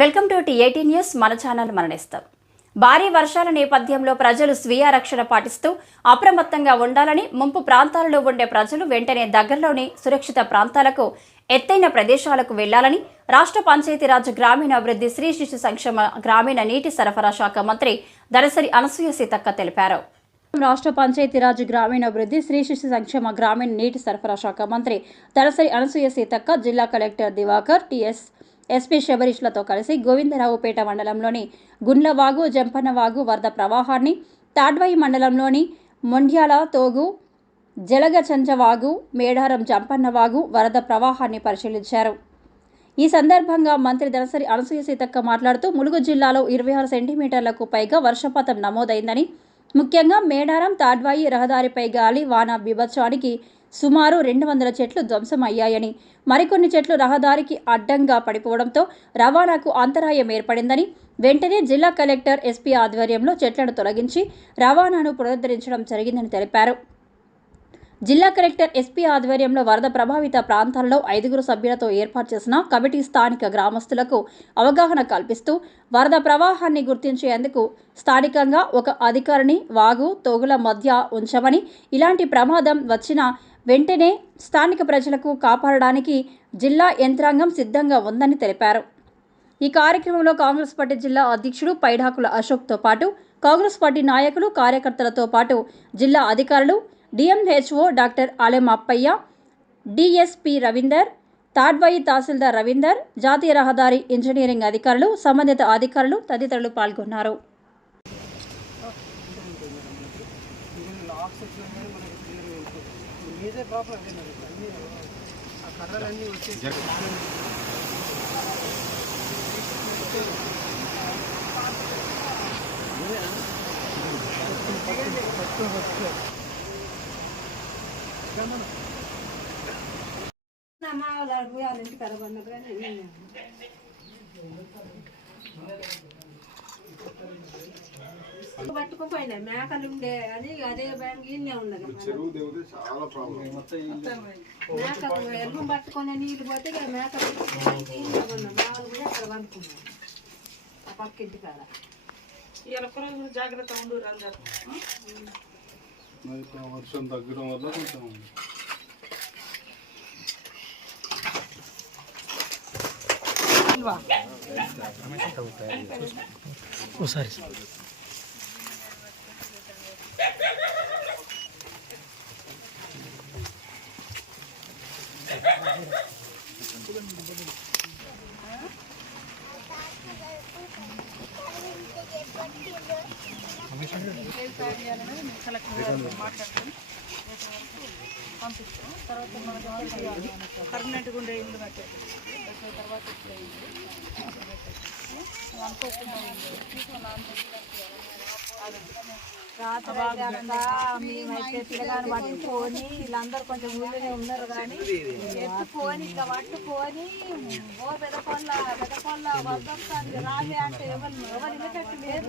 Welcome to T news. మన channel మరణిస్తాం. భారీ వర్షాల నేపథ్యంలో ప్రజలు స్వీయ రక్షణ పాటిస్తూ అప్రమత్తంగా ఉండాలని ముంపు ప్రాంతాలలో ఉండే ప్రజలు వెంటనే దగ్గరలోని సురక్షిత ప్రాంతాలకు ఎత్తైన ప్రదేశాలకు వెళ్ళాలని రాష్ట్ర పంచాయతీరాజ్ గ్రామీణాభివృద్ధి శ్రీ శిశు సంక్షేమ గ్రామీణ నీటి సరఫరా శాఖ మంత్రి దరసరి అనసూయ సీతక్క తెలిపారు. రాష్ట్ర పంచాయతీరాజ్ గ్రామీణాభివృద్ధి శ్రీ శిశు సంక్షేమ గ్రామీణ నీటి సరఫరా శాఖ మంత్రి దరసరి అనసూయ సీతక్క జిల్లా కలెక్టర్ దివాకర్ టిఎస్ ఎస్పీ శబరీష్లతో కలిసి గోవిందరావుపేట మండలంలోని గుండ్లవాగు జంపన్నవాగు వరద ప్రవాహాన్ని తాడ్వాయి మండలంలోని మొండ్యాల తోగు జలగచంచవాగు మేడారం జంపన్నవాగు వరద ప్రవాహాన్ని పరిశీలించారు. ఈ సందర్భంగా మంత్రి దనసరి అనసూయ సీతక్క మాట్లాడుతూ ములుగు జిల్లాలో ఇరవై ఆరు సెంటీమీటర్లకు పైగా వర్షపాతం నమోదైందని ముఖ్యంగా మేడారం తాడ్వాయి రహదారిపై గాలి వాన బీభత్సానికి సుమారు రెండు వందల చెట్లు ధ్వంసమయ్యాయని మరికొన్ని చెట్లు రహదారికి అడ్డంగా పడిపోవడంతో రవాణాకు అంతరాయం ఏర్పడిందని వెంటనే జిల్లా కలెక్టర్ ఎస్పీ ఆధ్వర్యంలో చెట్లను తొలగించి రవాణాను పునరుద్ధరించడం జరిగిందని తెలిపారు. జిల్లా కలెక్టర్ ఎస్పీ ఆధ్వర్యంలో వరద ప్రభావిత ప్రాంతాల్లో ఐదుగురు సభ్యులతో ఏర్పాటు చేసిన కమిటీ స్థానిక గ్రామస్తులకు అవగాహన కల్పిస్తూ వరద ప్రవాహాన్ని గుర్తించేందుకు స్థానికంగా ఒక అధికారిని వాగు తోగుల మధ్య ఉంచమని ఇలాంటి ప్రమాదం వచ్చిన వెంటనే స్థానిక ప్రజలకు కాపాడడానికి జిల్లా యంత్రాంగం సిద్ధంగా ఉందని తెలిపారు. ఈ కార్యక్రమంలో కాంగ్రెస్ పార్టీ జిల్లా అధ్యక్షుడు పైడాకుల అశోక్తో పాటు కాంగ్రెస్ పార్టీ నాయకులు కార్యకర్తలతో పాటు జిల్లా అధికారులు DMHO doctor Alem Appaiah DSP Ravinder Tadvai తహసీల్దార్ రవీందర్ జాతీయ రహదారి ఇంజనీరింగ్ అధికారులు సంబంధిత అధికారులు తదితరులు పాల్గొన్నారు లాక్స్ వచ్చినా కానీ మనకి క్లియర్గా ఉంటుంది మీదే ప్రాబ్లం అదే మరి అన్నీ ఆ కర్రలన్నీ వచ్చేసి అమ్మా వాళ్ళ వాళ్ళ ఇంటికి నేను పట్టుకుపోయినా మేకలు ఉండే అది అదే బ్యాంక్ ఇన్నే ఉన్నది మేకలు ఎల్లు పట్టుకొని నీళ్ళు పోతే ఇక మేకలు ఇన్నే ఉన్నాం వాళ్ళు కూడా అక్కడ పండుకున్నాం ఆ పక్క ఇంటి కాడ नाही तर वर्षान दागिरावाला पण चांगलं ओ सारी మరి ఉండే వర్షం తగ్గడం వల్ల కొంచెం మేమైతే పిల్లగాని పట్టుకొని వీళ్ళందరూ కొంచెం ఊళ్ళోనే ఉన్నారు కానీ ఎత్తుకొని ఇక పట్టుకొని ఓ పెద్ద పళ్ళ పెద్ద పళ్ళ రాలే అంటే ఎవరు ఎవరు ఇళ్ళకట్టు లేదు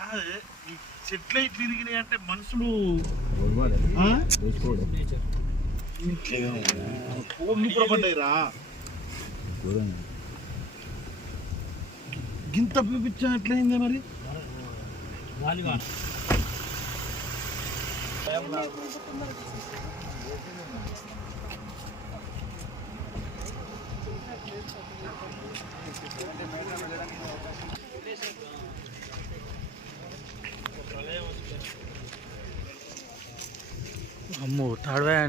కాదు, ఈ చెట్లు ఇట్లా ఇరిగినాయి అంటే మనుషులు ఆ? కోళ్ళు కూడా పడ్డాయిరా. గింత పిచ్చా ఎట్లయింది మరి అమ్మో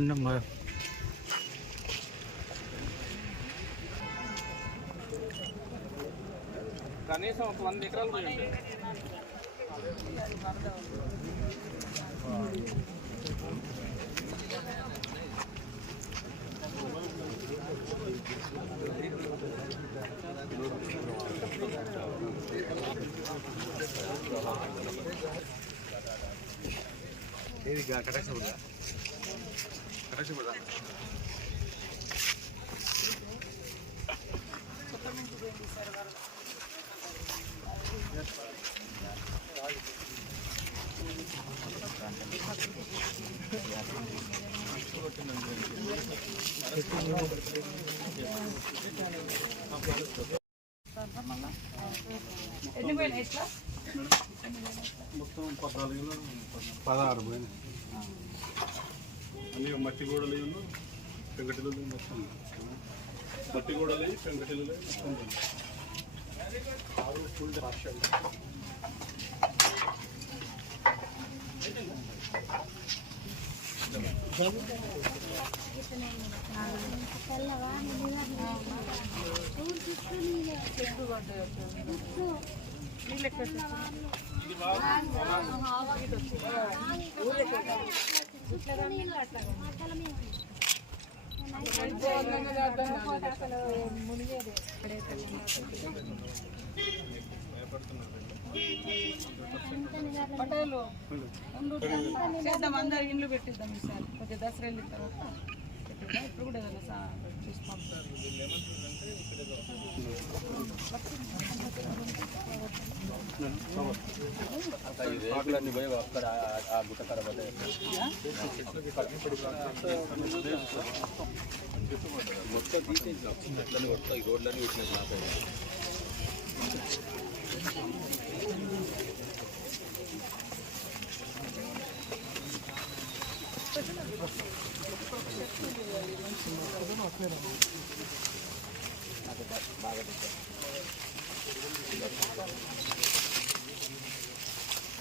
random lah. Ini juga kerek sudah. మొత్తం పద్నాలుగు పదహారు పోయినాయి. అన్ని మట్టి గోడలు పెంకటిలు మొత్తం మట్టి గోడలు పెంకటిలు మొత్తం ఆరు ఫుల్ రాశాడు పటేలు చేద్దాం అందరు ఇండ్లు పెట్టిద్దాం ఈసారి కొంచెం దసరా వెళ్ళిన తర్వాత ఇప్పుడు కూడా ఏదైనా సార్ చూసి పంపుతారు మొత్తం తీసేసినాం చెట్లని కొడతా ఈ రోడ్లన్నీ ఇట్లా నాపై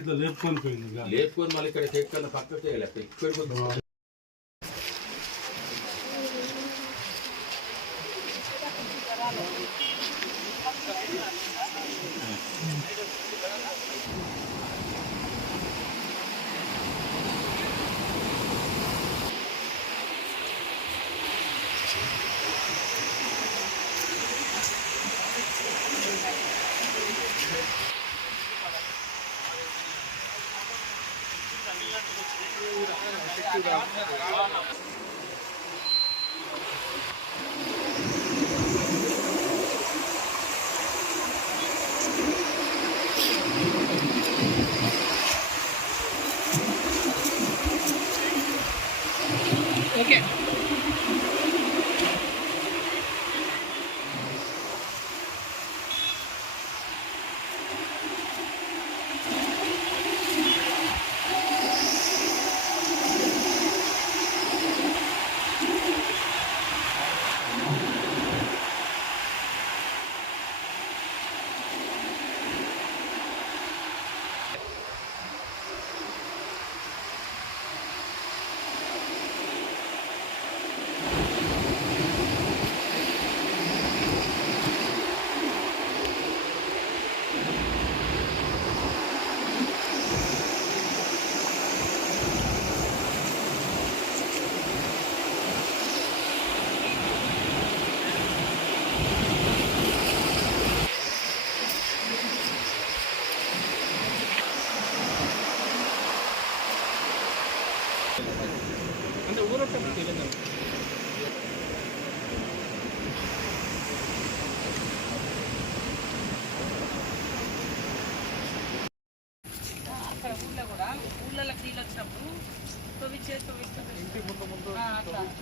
ఇట్లా లేపుకొని పోయింది. లేపుకొని మళ్ళీ ఇక్కడ చెక్కన్న పక్కకి వెళ్ళాక ఇక్కడికి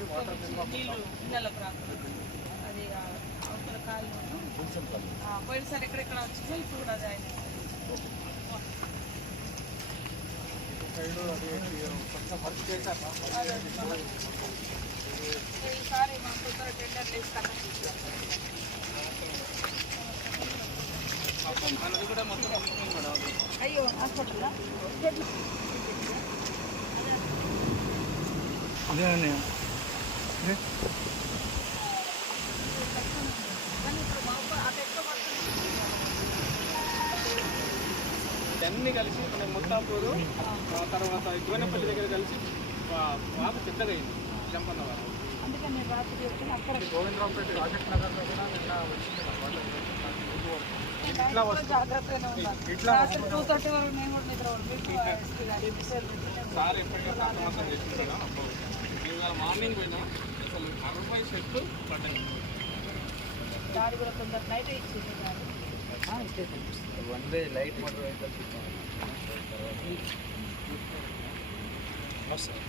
నీళ్ళు ఇళ్ళలోకి రాకుండా అది అవతల కాళ్ళు పోయినసారి ఎక్కడెక్కడ వచ్చిందో ఇప్పుడు కూడా అది ఆయన ఈసారి మా తొందర టెండర్ వేసి కట్టేసి అయ్యో హాస్పిటల్ అన్ని కలిసి మన ముత్తాపూరు తర్వాత గోనెపల్లి దగ్గర కలిసి వాపు పెద్దగా అయింది జంపన్న వారు గోవిందరావుపేట రాజేష్ నగర్లో కూడా నిన్న వచ్చింది ఇట్లా వస్తుంది ఇట్లా సార్ ఎప్పటికీ అర్థమర్థం చేసుకుంటాను ఇవాళ మార్నింగ్ పోయినా అరవై సెట్లు పడ్డాయి. దాడి కూడా తొందర నైట్ ఇచ్చింది దాడి one day light motor vehicles వస్తారు